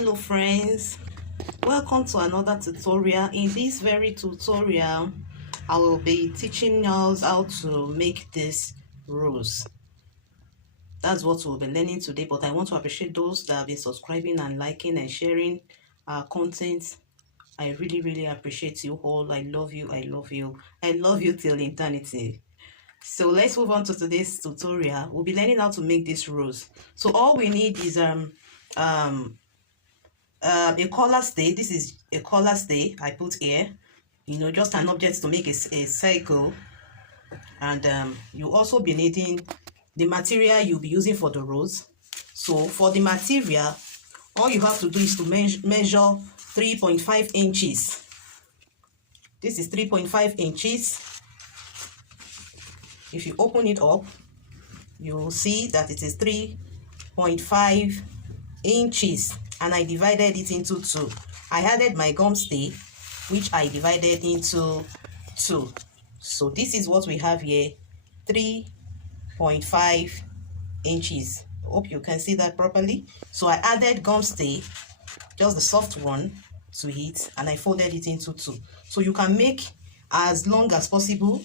Hello friends, welcome to another tutorial. In this very tutorial I will be teaching us how to make this rose. That's what we'll be learning today, but I want to appreciate those that have been subscribing and liking and sharing our content. I really appreciate you all. I love you, I love you, I love you till eternity. So let's move on to today's tutorial. We'll be learning how to make this rose. So all we need is a color stay. This is a color stay I put here, just an object to make a circle. And you also be needing the material you'll be using for the rose. So for the material, all you have to do is to measure 3.5 inches. This is 3.5 inches. If you open it up, you will see that it is 3.5 inches, and I divided it into two. I added my gum stay, which I divided into two. So this is what we have here, 3.5 inches. Hope you can see that properly. So I added gum stay, just the soft one, to it, and I folded it into two. So you can make as long as possible.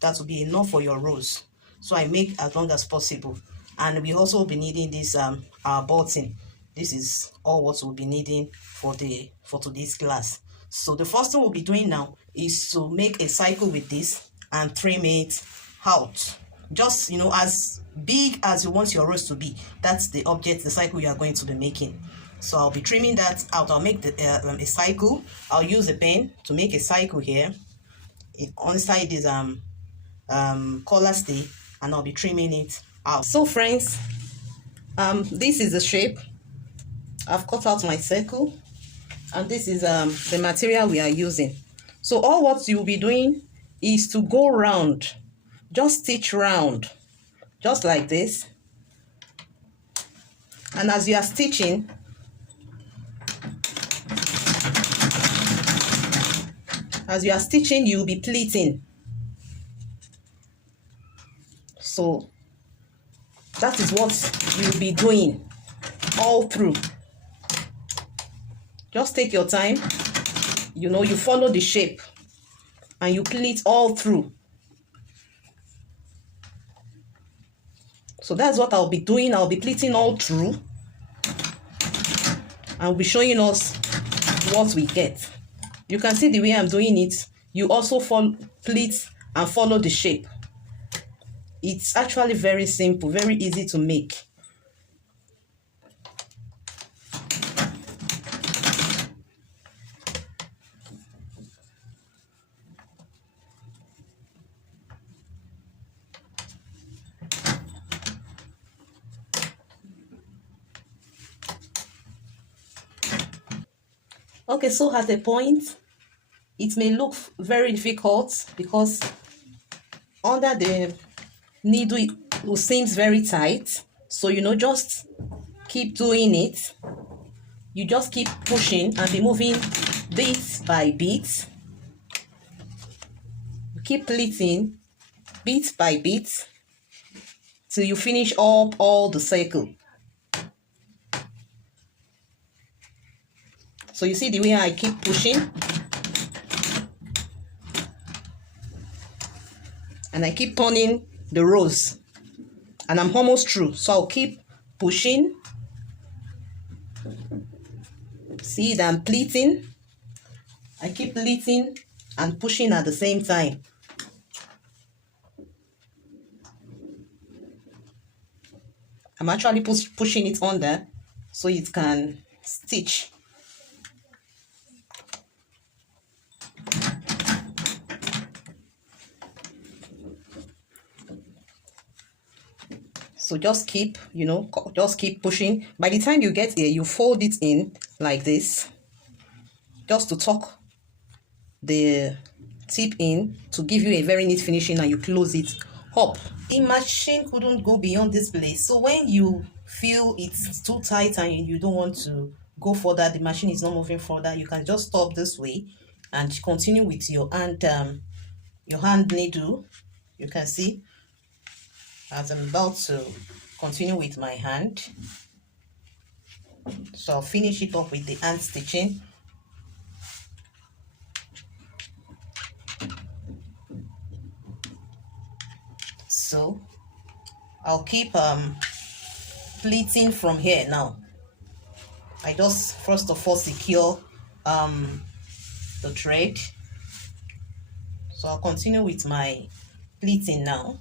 That will be enough for your rose. So I make as long as possible. And we also be needing this our button. This is all what we'll be needing for today's class. So the first thing we'll be doing now is to make a cycle with this and trim it out. Just as big as you want your rose to be. That's the object, the cycle you are going to be making. So I'll be trimming that out. I'll make a cycle. I'll use a pen to make a cycle here. Inside is color stay, and I'll be trimming it out. So friends, this is the shape. I've cut out my circle, and this is the material we are using. So all what you'll be doing is to go round, just stitch round, just like this. And as you are stitching, you'll be pleating. So that is what you'll be doing all through. Just take your time, you follow the shape and you pleat all through. So that's what I'll be doing. I'll be pleating all through. I'll be showing us what we get. You can see the way I'm doing it. You also pleat and follow the shape. It's actually very simple, very easy to make. Okay, so at a point, it may look very difficult because under the needle it seems very tight. So just keep doing it. You just keep pushing and be moving bit by bit. Keep pleating bit by bit till you finish up all the circle. So you see the way I keep pushing, and I keep turning the rose, and I'm almost through. So I'll keep pushing. See that I'm pleating. I keep pleating and pushing at the same time. I'm actually pushing it under so it can stitch. So just keep, just keep pushing. By the time you get here, you fold it in like this, just to tuck the tip in to give you a very neat finishing, and you close it up. The machine couldn't go beyond this place. So when you feel it's too tight and you don't want to go further, the machine is not moving further, you can just stop this way and continue with your hand needle. You can see as I'm about to continue with my hand. So I'll finish it off with the hand stitching. So I'll keep pleating from here now. I just first of all secure the thread. So I'll continue with my pleating now.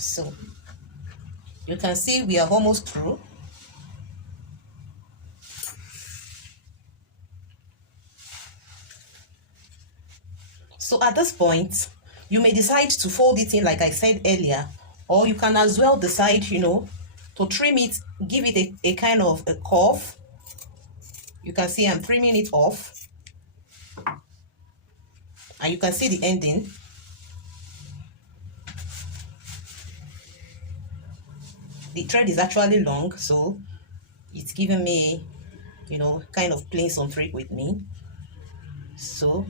So you can see we are almost through. So at this point, you may decide to fold it in like I said earlier, or you can as well decide, to trim it, give it a kind of a curve. You can see I'm trimming it off, and you can see the ending. The thread is actually long, so it's giving me, kind of playing some trick with me. So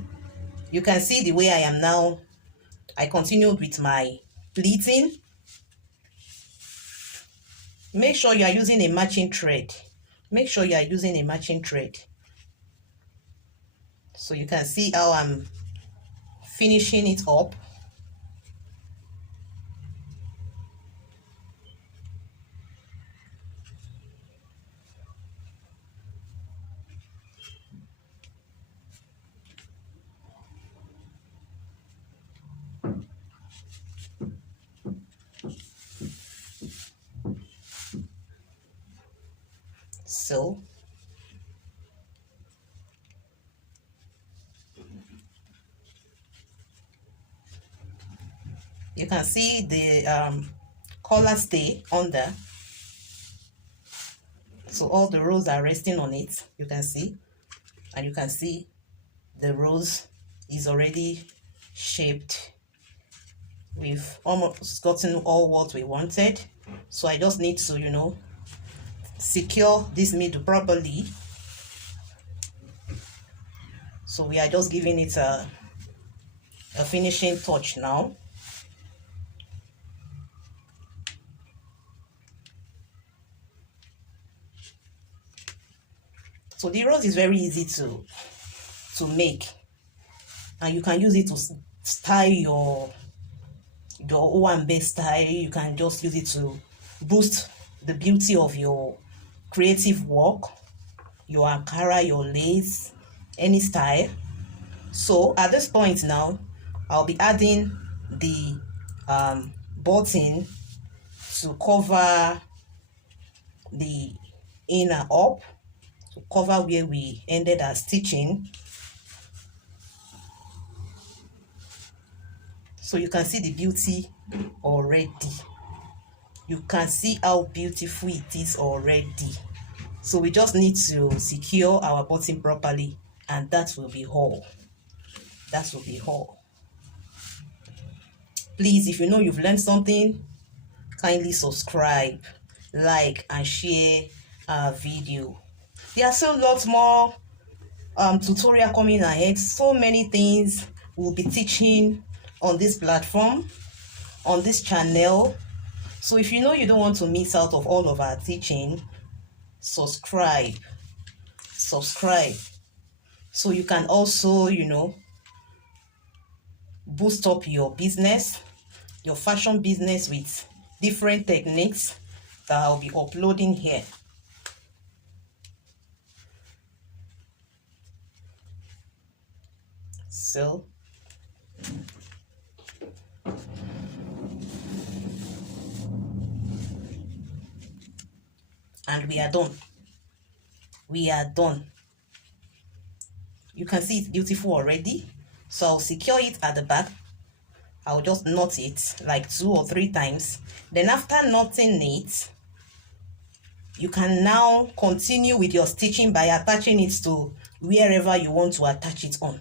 you can see the way I am now. I continued with my pleating. Make sure you are using a matching thread. Make sure you are using a matching thread. So you can see how I'm finishing it up. So you can see the collar stay under. So all the rows are resting on it, you can see. And you can see the rose is already shaped. We've almost gotten all what we wanted. So I just need to, secure this middle properly. So we are just giving it a finishing touch now. So the rose is very easy to make, and you can use it to style your O&B style. You can just use it to boost the beauty of your creative work, your Ankara, your lace, any style. So at this point now, I'll be adding the button to cover the inner up, to cover where we ended our stitching. So you can see the beauty already. You can see how beautiful it is already. So we just need to secure our button properly, and that will be all. That will be all. Please, if you know you've learned something, kindly subscribe, like, and share our video. There are still lots more tutorial coming ahead. So many things we'll be teaching on this platform, on this channel. So if you know you don't want to miss out of all of our teaching, subscribe. So you can also, boost up your business, your fashion business, with different techniques that I'll be uploading here. So and we are done. We are done. You can see it's beautiful already. So I'll secure it at the back. I'll just knot it like 2 or 3 times. Then after knotting it, you can now continue with your stitching by attaching it to wherever you want to attach it on.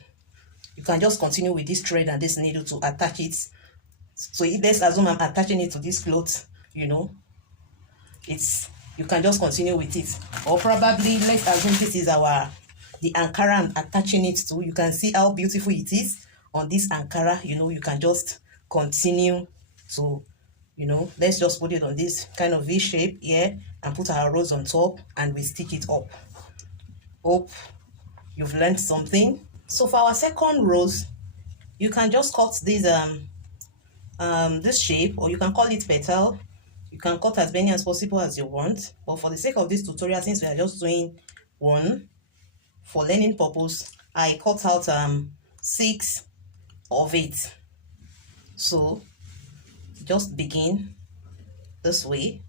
You can just continue with this thread and this needle to attach it. So let's assume I'm attaching it to this cloth, you know, you can just continue with it. Or probably let's assume this is the Ankara I'm attaching it to. You can see how beautiful it is on this Ankara. You know, you can just continue to, you know, let's just put it on this kind of V shape here and put our rose on top and we stitch it up. Hope you've learned something. So for our second rose, you can just cut this shape, or you can call it petal. You can cut as many as possible as you want, but for the sake of this tutorial, since we are just doing one for learning purpose, I cut out 6 of it. So just begin this way.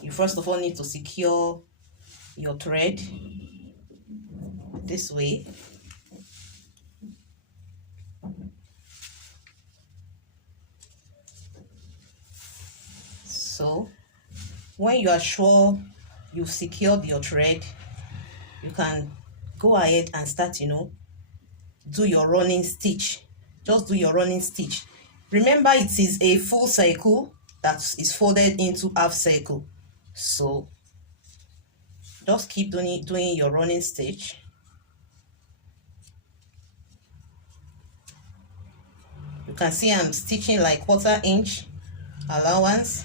You first of all need to secure your thread this way. So when you are sure you've secured your thread, you can go ahead and start, you know, do your running stitch. Just do your running stitch. Remember, it is a full circle that is folded into half circle. So just keep doing your running stitch. You can see I'm stitching like 1/4 inch allowance.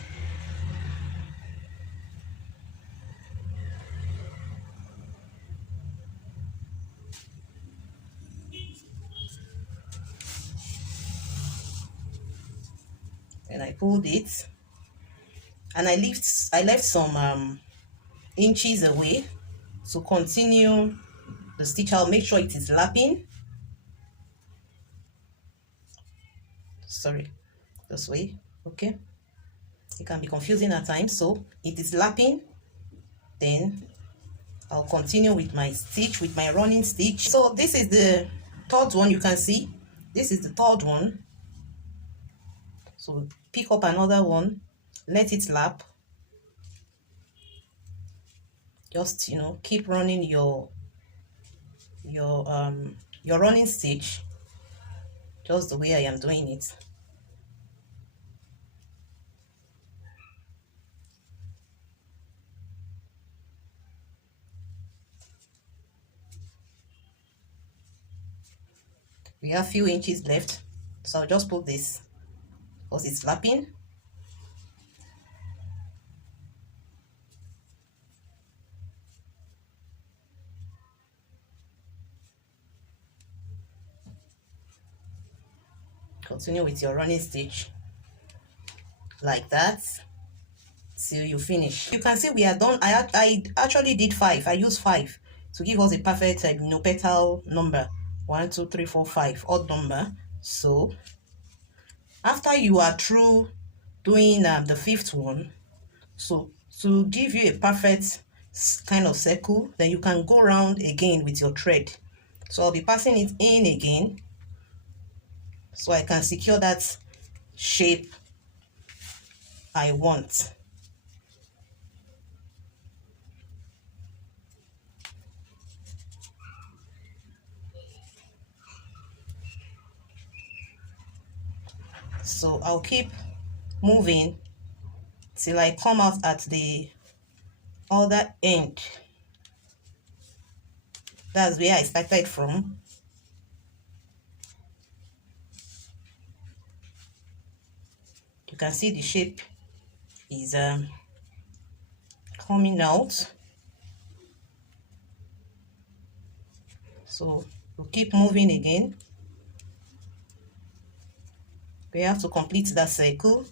And I pulled it, and I left some inches away to continue the stitch. I'll make sure it is lapping. Sorry, this way. Okay, it can be confusing at times, so it is lapping. Then I'll continue with my stitch, with my running stitch. So this is the third one. You can see this is the third one. So pick up another one, let it lap. Just, you know, keep running your running stitch just the way I am doing it. We have few inches left, so I'll just put this because it's lapping. Continue with your running stitch like that till you finish. You can see we are done. I actually did 5. I used 5 to give us a perfect petal number. 1 2 3 4 5 odd number. So after you are through doing the 5th one, so to give you a perfect kind of circle, then you can go around again with your thread. So I'll be passing it in again so I can secure that shape I want. So I'll keep moving till I come out at the other end. That's where I started from. You can see the shape is coming out. So we'll keep moving again. We have to complete that circle.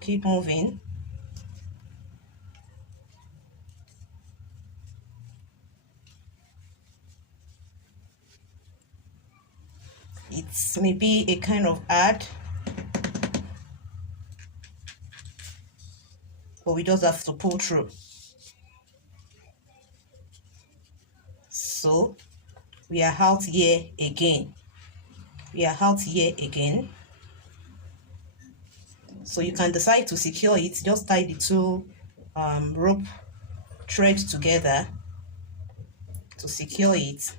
Keep moving. It's maybe a kind of hard, but we just have to pull through. So we are out here again. We are out here again. So you can decide to secure it. Just tie the two rope threads together to secure it.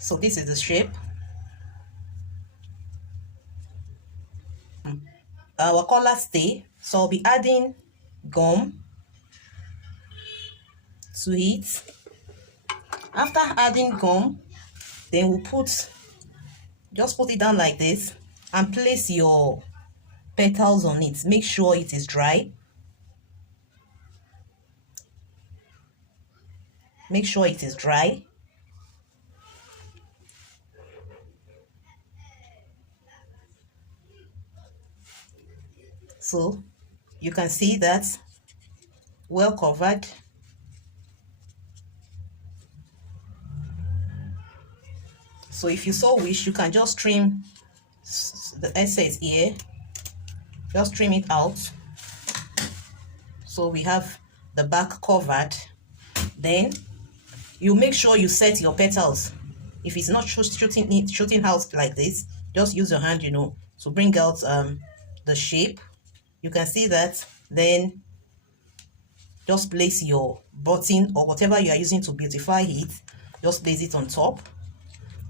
So this is the shape. Our color stay. So I'll be adding gum to it. After adding gum, then we'll just put it down like this and place your petals on it. Make sure it is dry. Make sure it is dry. So you can see that well covered. So if you so wish, you can just trim the excess here. Just trim it out. So we have the back covered. Then you make sure you set your petals. If it's not shooting out like this, just use your hand, you know, to bring out the shape. You can see that. Then just place your button or whatever you are using to beautify it. Just place it on top.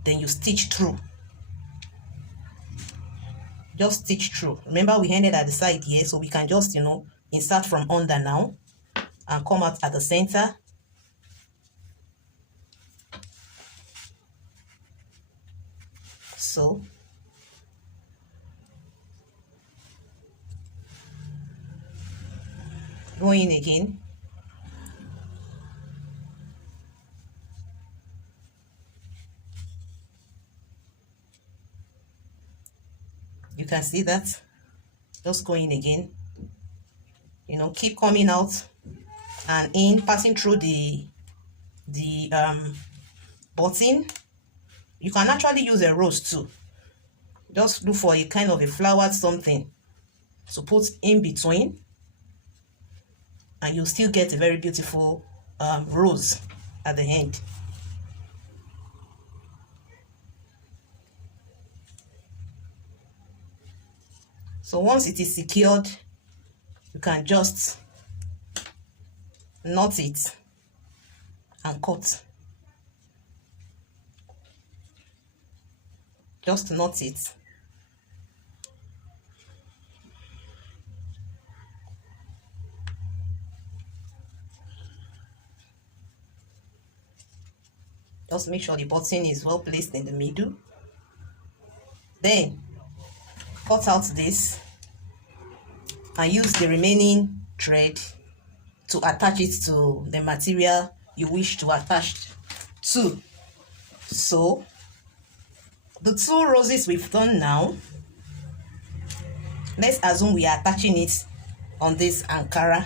Then you stitch through. Just stitch through. Remember, we ended at the side here, so we can just, you know, insert from under now and come out at the center. So go in again. You can see that. Just go in again. You know, keep coming out and in, passing through the button. You can actually use a rose too. Just look for a kind of a flowered something to put in between, and you'll still get a very beautiful rose at the end. So once it is secured, you can just knot it and cut. Just knot it. Just make sure the button is well placed in the middle. Then cut out this and use the remaining thread to attach it to the material you wish to attach to. So the two roses we've done now, let's assume we are attaching it on this Ankara.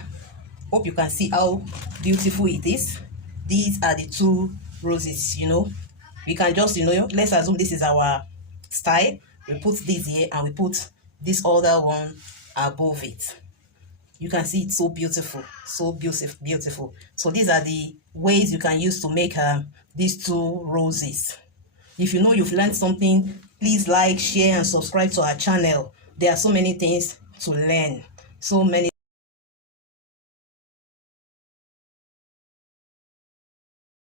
Hope you can see how beautiful it is. These are the two roses, you know. We can just, you know, let's assume this is our style. We put this here and we put this other one above it. You can see it's so beautiful, so beautiful, beautiful. So these are the ways you can use to make these two roses. If you know you've learned something, please like, share, and subscribe to our channel. There are so many things to learn, so many